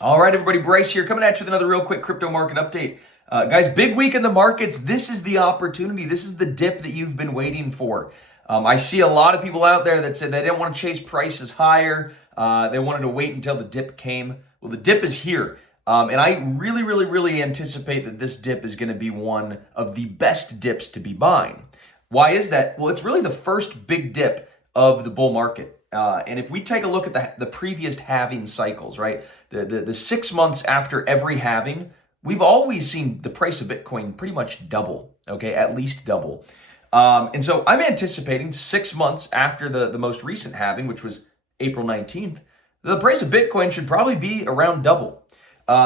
All right, everybody, Bryce here, coming at you with another real quick crypto market update. Guys, big week in the markets. This is the opportunity. This is the dip that you've been waiting for. I see a lot of people out there that said they didn't want to chase prices higher. They wanted to wait until the dip came. Well, the dip is here. And I really anticipate that this dip is going to be one of the best dips to be buying. Why is that? Well, it's really the first big dip of the bull market. And if we take a look at the previous halving cycles, right, the 6 months after every halving, we've always seen the price of Bitcoin pretty much double, okay, at least double. And so I'm anticipating 6 months after the most recent halving, which was April 19th, the price of Bitcoin should probably be around double.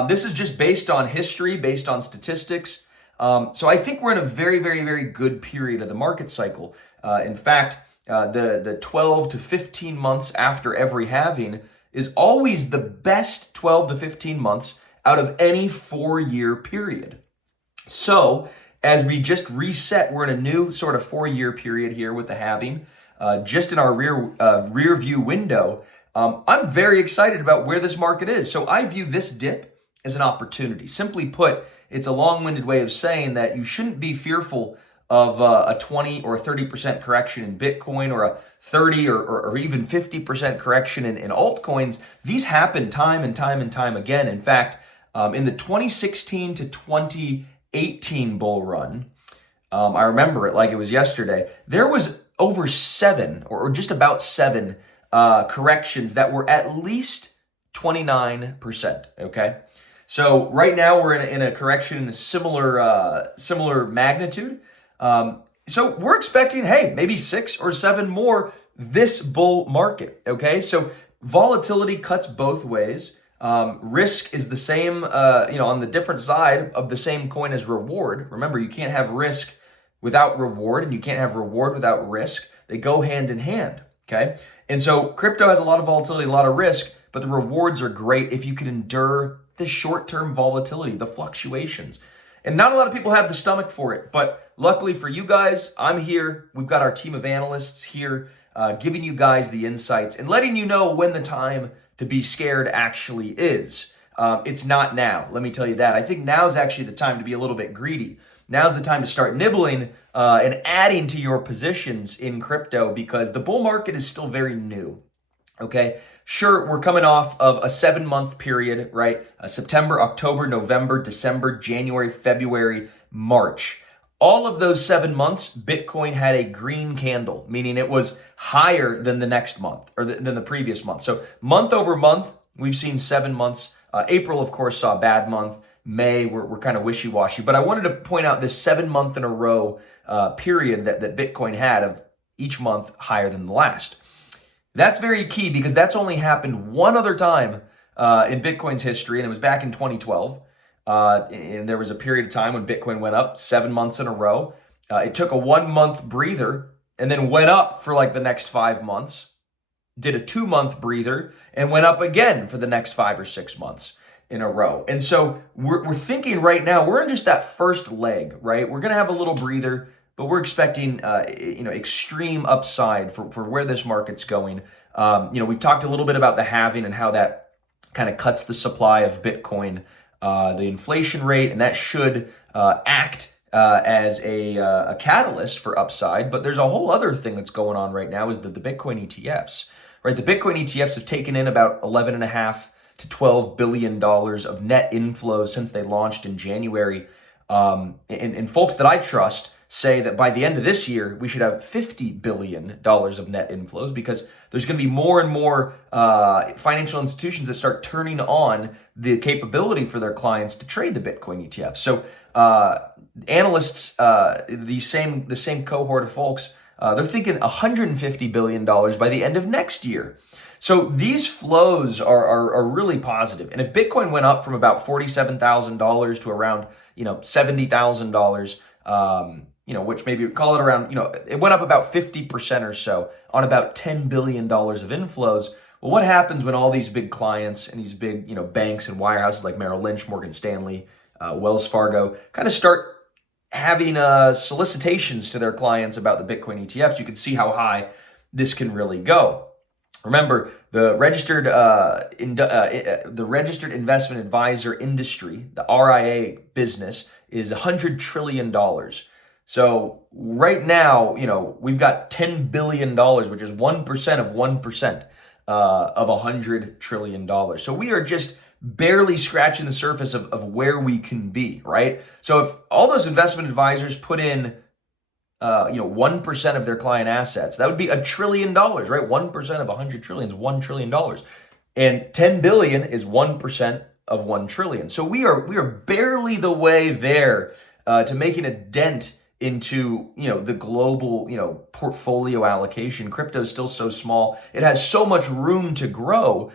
This is just based on history, based on statistics. So I think we're in a very good period of the market cycle. In fact, the 12 to 15 months after every halving is always the best 12 to 15 months out of any 4-year period. So as we just reset, we're in a new sort of 4-year period here with the halving, just in our rear view window. I'm very excited about where this market is. So I view this dip as an opportunity. Simply put, it's a long-winded way of saying that you shouldn't be fearful of a 20 or 30% correction in Bitcoin, or a 30 or even 50% correction in altcoins. These happen time and time again. In fact, in the 2016 to 2018 bull run, I remember it like it was yesterday, there was over 7 or just about 7 corrections that were at least 29%, okay? So right now we're in a correction in a similar magnitude. So we're expecting, hey, maybe 6 or 7 more this bull market, okay? So volatility cuts both ways. Risk is the same, on the different side of the same coin as reward. Remember, you can't have risk without reward, and you can't have reward without risk. They go hand in hand, okay? And so crypto has a lot of volatility, a lot of risk, but the rewards are great if you can endure the short-term volatility, the fluctuations. And not a lot of people have the stomach for it, but luckily for you guys, I'm here. We've got our team of analysts here giving you guys the insights and letting you know when the time to be scared actually is. It's not now, let me tell you that. I think now is actually the time to be a little bit greedy. Now's the time to start nibbling and adding to your positions in crypto, because the bull market is still very new, okay? Sure, we're coming off of a 7-month period, right? September, October, November, December, January, February, March. All of those 7 months, Bitcoin had a green candle, meaning it was higher than the next month or than the previous month. So month over month, we've seen 7 months. April, of course, saw a bad month. May, we're kind of wishy-washy. But I wanted to point out this 7-month in a row period that Bitcoin had of each month higher than the last. That's very key, because that's only happened one other time in Bitcoin's history, and it was back in 2012. And there was a period of time when Bitcoin went up 7 months in a row. It took a 1-month breather and then went up for like the next 5 months, did a 2-month breather, and went up again for the next 5 or 6 months in a row. And so we're thinking right now, we're in just that first leg, right? We're going to have a little breather, but we're expecting, extreme upside for where this market's going. We've talked a little bit about the halving and how that kind of cuts the supply of Bitcoin, the inflation rate, and that should act as a catalyst for upside. But there's a whole other thing that's going on right now, is the Bitcoin ETFs, right? The Bitcoin ETFs have taken in about $11.5 to $12 billion of net inflows since they launched in January. And folks that I trust say that by the end of this year, we should have $50 billion of net inflows, because there's going to be more and more financial institutions that start turning on the capability for their clients to trade the Bitcoin ETF. So analysts, the same cohort of folks, they're thinking $150 billion by the end of next year. So these flows are really positive. And if Bitcoin went up from about $47,000 to around $70,000, which maybe call it around, it went up about 50% or so on about $10 billion of inflows. Well, what happens when all these big clients and these big, banks and wirehouses like Merrill Lynch, Morgan Stanley, Wells Fargo kind of start having solicitations to their clients about the Bitcoin ETFs? You can see how high this can really go. Remember, the registered investment advisor industry, the RIA business, is $100 trillion. So right now, we've got $10 billion, which is 1% of 1% of $100 trillion. So we are just barely scratching the surface of where we can be, right? So if all those investment advisors put in 1% of their client assets, that would be $1 trillion, right? 1% of 100 trillion is $1 trillion. And 10 billion is 1% of 1 trillion. So we are barely the way there to making a dent into the global portfolio allocation. Crypto is still so small. It has so much room to grow.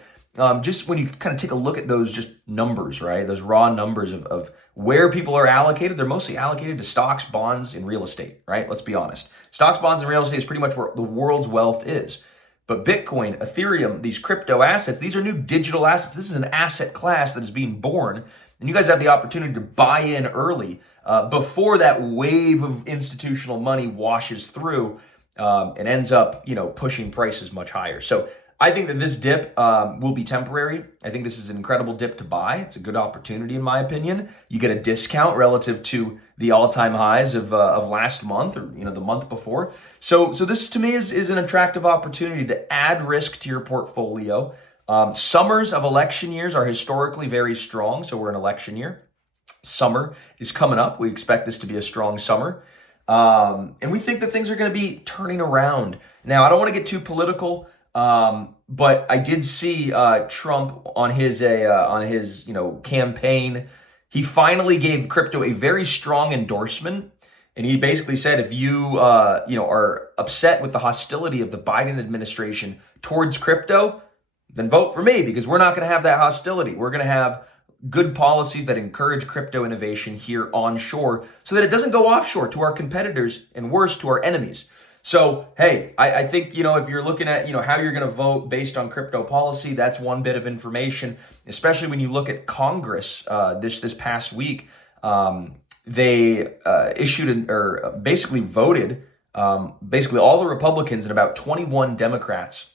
Just when you kind of take a look at those just numbers, right? Those raw numbers of where people are allocated, they're mostly allocated to stocks, bonds, and real estate, right? Let's be honest. Stocks, bonds, and real estate is pretty much where the world's wealth is. But Bitcoin, Ethereum, these crypto assets, these are new digital assets. This is an asset class that is being born. And you guys have the opportunity to buy in early before that wave of institutional money washes through and ends up, pushing prices much higher. So I think that this dip will be temporary. I think this is an incredible dip to buy. It's a good opportunity, in my opinion. You get a discount relative to the all-time highs of last month or the month before. So this to me is an attractive opportunity to add risk to your portfolio. Summers of election years are historically very strong. So we're in election year. Summer is coming up. We expect this to be a strong summer. And we think that things are going to be turning around. Now, I don't want to get too political. But I did see Trump on his campaign. He finally gave crypto a very strong endorsement, and he basically said, if you are upset with the hostility of the Biden administration towards crypto, then vote for me, because we're not going to have that hostility. We're going to have good policies that encourage crypto innovation here onshore, so that it doesn't go offshore to our competitors and worse, to our enemies. So, hey, I think, if you're looking at, how you're going to vote based on crypto policy, that's one bit of information, especially when you look at Congress this past week. They basically voted, basically all the Republicans and about 21 Democrats,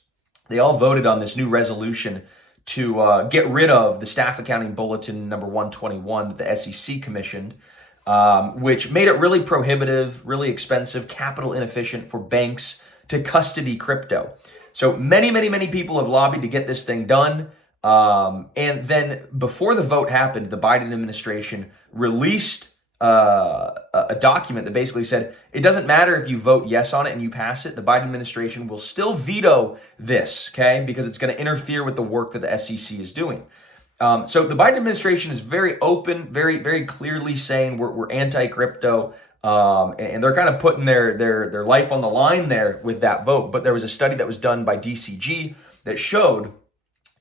they all voted on this new resolution to get rid of the Staff Accounting Bulletin number 121 that the SEC commissioned. Which made it really prohibitive, really expensive, capital inefficient for banks to custody crypto. So many people have lobbied to get this thing done. And then before the vote happened, the Biden administration released a document that basically said, it doesn't matter if you vote yes on it and you pass it, the Biden administration will still veto this, okay? Because it's going to interfere with the work that the SEC is doing. So the Biden administration is very open, very clearly saying we're anti-crypto, and they're kind of putting their life on the line there with that vote. But there was a study that was done by DCG that showed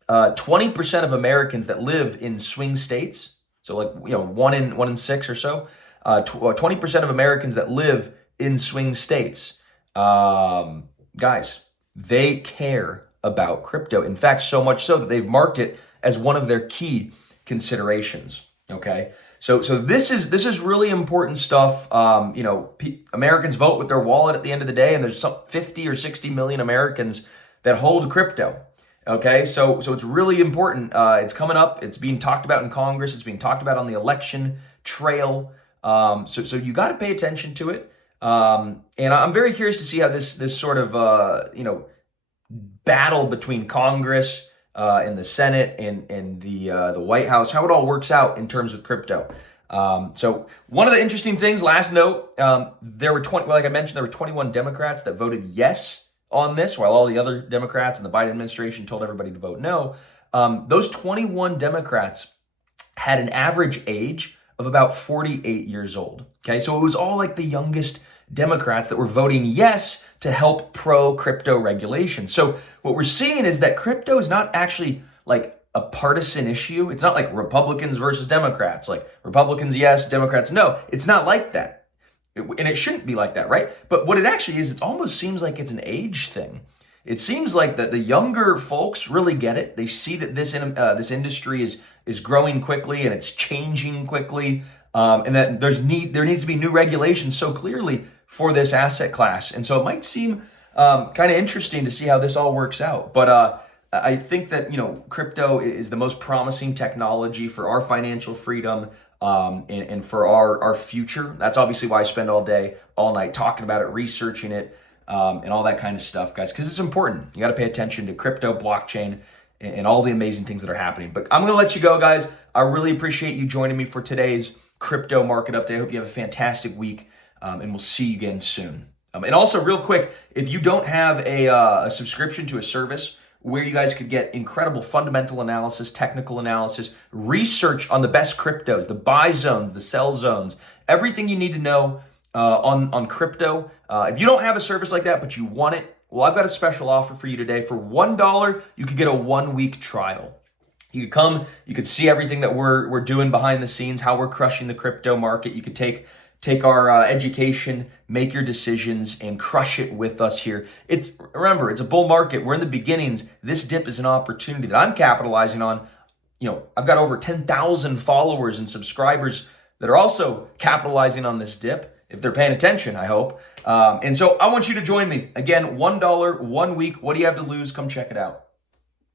20% of Americans that live in swing states, so like 1 in 6 or so, 20% of Americans that live in swing states, guys, they care about crypto. In fact, so much so that they've marked it as one of their key considerations. Okay, so this is really important stuff. Americans vote with their wallet at the end of the day, and there's some 50 or 60 million Americans that hold crypto. Okay, so it's really important. It's coming up. It's being talked about in Congress. It's being talked about on the election trail. So you got to pay attention to it. And I'm very curious to see how this sort of battle between Congress and the Senate and the White House, how it all works out in terms of crypto. So one of the interesting things, last note, there were 21 Democrats that voted yes on this, while all the other Democrats and the Biden administration told everybody to vote no. Those 21 Democrats had an average age of about 48 years old. Okay, so it was all like the youngest Democrats that were voting yes to help pro-crypto regulation. So what we're seeing is that crypto is not actually like a partisan issue. It's not like Republicans versus Democrats, like Republicans yes, Democrats no. It's not like that. And it shouldn't be like that, right? But what it actually is, it almost seems like it's an age thing. It seems like that the younger folks really get it. They see that this industry is growing quickly and it's changing quickly, and that there needs to be new regulations so clearly for this asset class. And so it might seem kind of interesting to see how this all works out. But I think that, crypto is the most promising technology for our financial freedom, and for our future. That's obviously why I spend all day, all night talking about it, researching it, and all that kind of stuff, guys, because it's important. You got to pay attention to crypto, blockchain, and all the amazing things that are happening. But I'm going to let you go, guys. I really appreciate you joining me for today's crypto market update. I hope you have a fantastic week, and we'll see you again soon. And also, real quick, if you don't have a subscription to a service where you guys could get incredible fundamental analysis, technical analysis, research on the best cryptos, the buy zones, the sell zones, everything you need to know on crypto. If you don't have a service like that, but you want it, well, I've got a special offer for you today. For $1, you could get a 1-week trial. You could come, you could see everything that we're doing behind the scenes, how we're crushing the crypto market. You could take our education, make your decisions, and crush it with us here. Remember, it's a bull market. We're in the beginnings. This dip is an opportunity that I'm capitalizing on. I've got over 10,000 followers and subscribers that are also capitalizing on this dip, if they're paying attention, I hope. And so I want you to join me. Again, $1, 1 week. What do you have to lose? Come check it out.